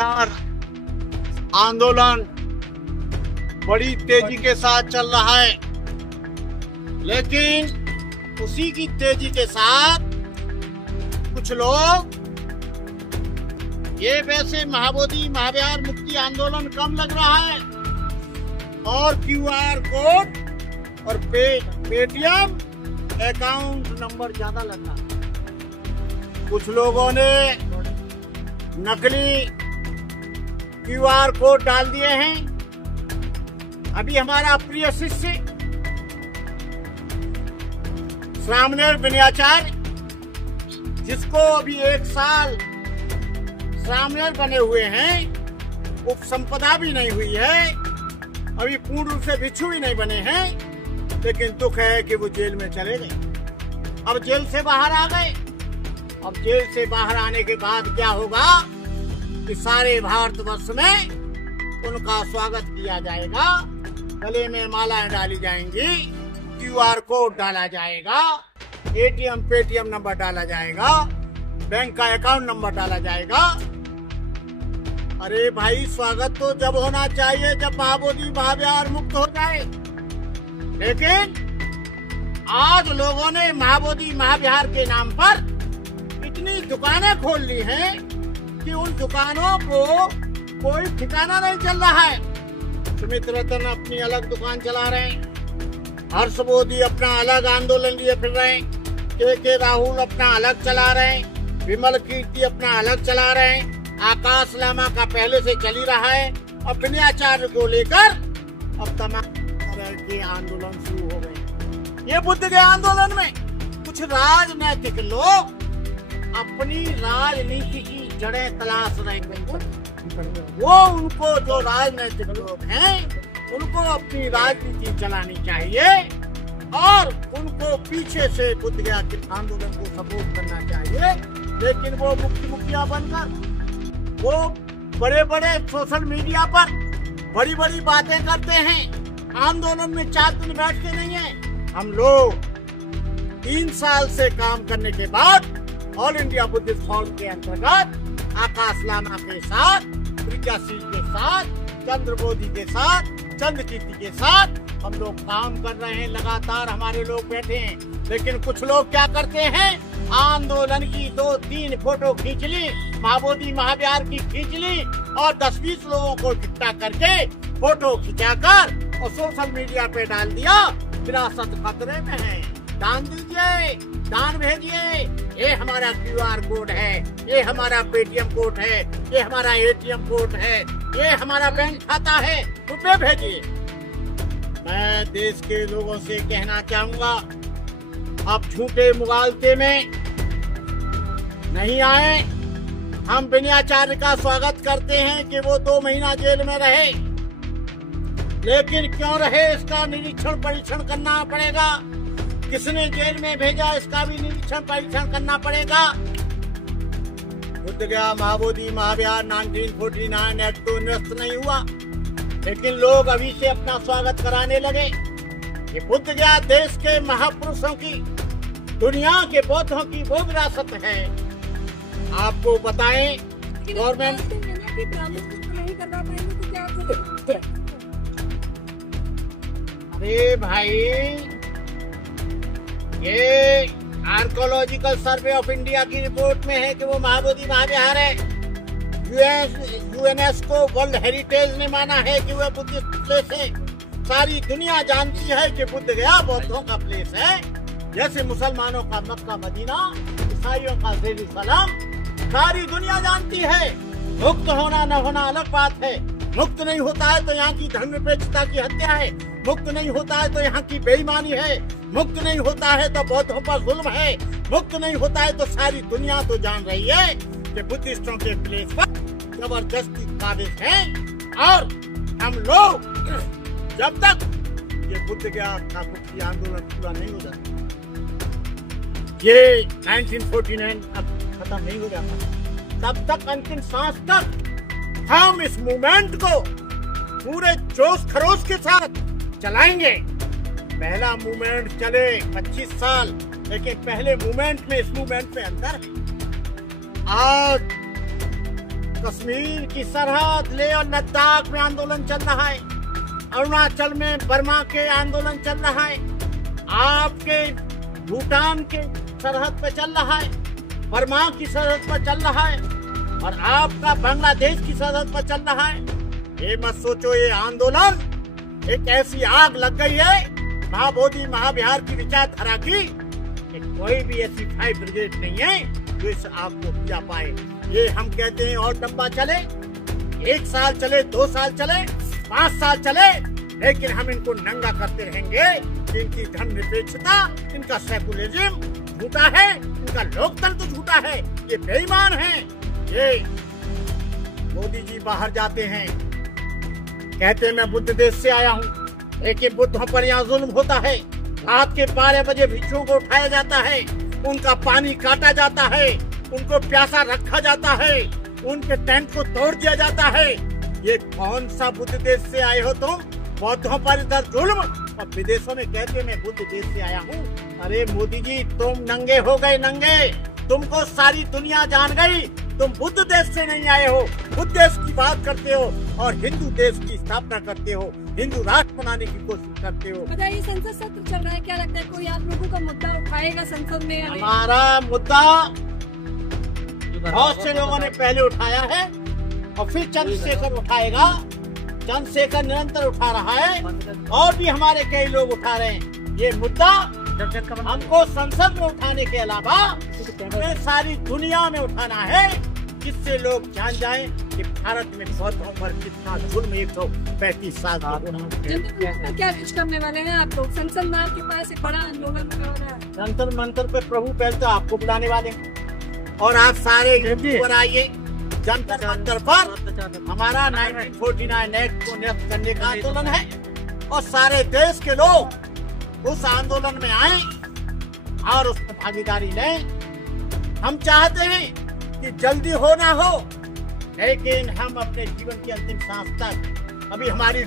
लगातार आंदोलन बड़ी तेजी के साथ चल रहा है, लेकिन उसी की तेजी के साथ कुछ लोग ये वैसे महाबोधि महाविहार मुक्ति आंदोलन कम लग रहा है और क्यूआर कोड और पेटीएम अकाउंट नंबर ज्यादा लग रहा है। कुछ लोगों ने नकली क्यूआर कोड डाल दिए हैं। अभी हमारा प्रिय शिष्य श्रामणेर विनयाचार्य, जिसको अभी 1 साल श्रामणेर बने हुए हैं, उपसंपदा भी नहीं हुई है, अभी पूर्ण रूप से भिक्षु भी नहीं बने हैं, लेकिन दुख है कि वो जेल में चले गए। अब जेल से बाहर आ गए। अब जेल से बाहर आने के बाद क्या होगा कि सारे भारतवर्ष में उनका स्वागत किया जाएगा, गले में मालाएं डाली जाएंगी, क्यूआर कोड डाला जाएगा, एटीएम पेटीएम नंबर डाला जाएगा, बैंक का अकाउंट नंबर डाला जाएगा। अरे भाई, स्वागत तो जब होना चाहिए जब महाबोधि महाविहार मुक्त हो जाए, लेकिन आज लोगों ने महाबोधि महाविहार के नाम पर इतनी दुकानें खोल ली हैं कि उन दुकानों को कोई ठिकाना नहीं चल रहा है। सुमित रतन अपनी अलग दुकान चला रहे हैं, हर्ष मोदी अपना अलग आंदोलन लिए फिर रहे हैं, के राहुल अपना अलग चला रहे हैं, विमल कीर्ति अपना अलग चला रहे हैं, आकाश लामा का पहले से चल ही रहा है। अब विनयाचार्य को लेकर अब तमाम तरह के आंदोलन शुरू हो गए। ये बुद्ध के आंदोलन में कुछ राजनैतिक लोग अपनी राजनीति की जड़ें तलाश रहे हैं। वो उनको जो राजनीतिक लोग हैं उनको अपनी राजनीति चलानी चाहिए और उनको पीछे से बुद्ध गया के आंदोलन को सपोर्ट करना चाहिए। लेकिन वो मुखिया बनकर वो बड़े बड़े सोशल मीडिया पर बड़ी बड़ी बातें करते हैं, आंदोलन में 4 दिन बैठते नहीं है। हम लोग 3 साल से काम करने के बाद ऑल इंडिया बुद्धिस्ट फोरम के अंतर्गत आकाश लामा के साथ, प्रियाशील के साथ, चंद्र मोदी के साथ, चंद्र कीर्ति के साथ हम लोग काम कर रहे हैं। लगातार हमारे लोग बैठे हैं, लेकिन कुछ लोग क्या करते हैं, आंदोलन की 2-3 फोटो खींच ली, महाबोधि महाविहार की खींच ली और 10-20 लोगों को इकट्ठा करके फोटो खिंचाकर और सोशल मीडिया पे डाल दिया। विरासत खतरे में है, दान दीजिए, दान भेजिए, ये हमारा क्यूआर कोड है, ये हमारा पेटीएम कोड है, ये हमारा एटीएम कोड है, ये हमारा बैंक खाता है, रुपए भेजिए। मैं देश के लोगों से कहना चाहूंगा, अब झूठे मुगालते में नहीं आए। हम विनयाचार्य का स्वागत करते हैं कि वो 2 महीना जेल में रहे, लेकिन क्यों रहे इसका निरीक्षण परीक्षण करना पड़ेगा। किसने जेल में भेजा इसका भी निरीक्षण परीक्षण करना पड़ेगा। बुद्ध गया महाबोधि महाविहार 1949 एक्ट तो निरस्त नहीं हुआ, लेकिन लोग अभी से अपना स्वागत कराने लगे। ये बुद्ध गया देश के महापुरुषों की, दुनिया के बौद्धों की वो विरासत है। आपको बताएं, गवर्नमेंट अरे भाई, ये आर्कोलॉजिकल सर्वे ऑफ इंडिया की रिपोर्ट में है कि वो महाबोधि महाविहार है। यूनेस्को वर्ल्ड हेरिटेज ने माना है कि वह बुद्धिस्ट प्लेस है। सारी दुनिया जानती है कि बुद्ध गया बौद्धों का प्लेस है, जैसे मुसलमानों का मक्का मदीना, ईसाइयों का जेरूसलम, सारी दुनिया जानती है। मुक्त होना न होना अलग बात है। मुक्त नहीं होता है तो यहाँ की धर्मनिरपेक्षता की हत्या है, मुक्त नहीं होता है तो यहाँ की बेईमानी है, मुक्त नहीं होता है तो बौद्धों पर जुल्म है, मुक्त नहीं होता है तो सारी दुनिया तो जान रही है कि बुद्धिस्टों के प्लेस पर जबरदस्ती काबिज है। और हम लोग जब तक ये बुद्ध गया का मुक्ति आंदोलन पूरा नहीं हो जाता, ये 1949 अब खत्म नहीं हो जाता, तब तक अंतिम सांस तक हम इस मूवमेंट को पूरे जोश खरोश के साथ चलाएंगे। पहला मूवमेंट चले 25 साल, लेकिन पहले मूवमेंट में इस मूवमेंट में अंतर है। आज कश्मीर की सरहद लेह और लद्दाख में आंदोलन चल रहा है, अरुणाचल में बर्मा के आंदोलन चल रहा है, आपके भूटान के सरहद पे चल रहा है, बर्मा की सरहद पर चल रहा है और आपका बांग्लादेश की सरहद पर चल रहा है। ये मत सोचो ये आंदोलन एक ऐसी आग लग गई है महाबोधि महाविहार की विचारधारा की कि कोई भी ऐसी फायर ब्रिगेड नहीं है जो इस आग को बुझा पाए। ये हम कहते हैं और लंबा चले, 1 साल चले, 2 साल चले, 5 साल चले, लेकिन हम इनको नंगा करते रहेंगे। इनकी धर्मनिरपेक्षता, इनका सेकुलरिज्म झूठा है, इनका लोकतंत्र झूठा है, ये बेईमान है। ये मोदी जी बाहर जाते हैं, कहते हैं मैं बुद्ध देश से आया हूँ, लेकिन बुद्धों पर यहाँ जुल्म होता है। रात के 12 बजे भिक्षुओं को उठाया जाता है, उनका पानी काटा जाता है, उनको प्यासा रखा जाता है, उनके टेंट को तोड़ दिया जाता है। ये कौन सा बुद्ध देश से आए हो तुम? बौद्धों पर इधर जुल्म और विदेशों में कहते मैं बुद्ध देश से आया हूँ। अरे मोदी जी तुम नंगे हो गए, नंगे। तुमको सारी दुनिया जान गई, तुम बुद्ध देश से नहीं आए हो। बुद्ध देश की बात करते हो और हिंदू देश की स्थापना करते हो, हिंदू राष्ट्र बनाने की कोशिश करते हो। बताइए, संसद सत्र चल रहा है, क्या लगता है कोई आप लोगों का मुद्दा उठाएगा संसद में? हमारा मुद्दा बहुत से लोगों ने पहले उठाया है और फिर चंद्रशेखर उठाएगा। चंद्रशेखर निरंतर उठा रहा है और भी हमारे कई लोग उठा रहे हैं। ये मुद्दा हमको संसद में उठाने के अलावा सारी दुनिया में उठाना है, जिससे लोग जान जाएं कि भारत में बौद्धों पर कितना जुल्म 135 साल क्या कुछ करने वाले हैं आप लोग? संसद में आपके पास एक बड़ा आंदोलन हो रहा है। जंतर मंतर पे प्रभु पहले तो आपको बुलाने वाले हैं और आप सारे पर आइए। जंतर मंतर पर हमारा 1949 एक्ट को निरस्त करने का आंदोलन है और सारे देश के लोग उस आंदोलन में आए और उसमें भागीदारी लें। हम चाहते हैं कि जल्दी हो ना हो, लेकिन हम अपने जीवन की अंतिम सांस तक अभी हमारी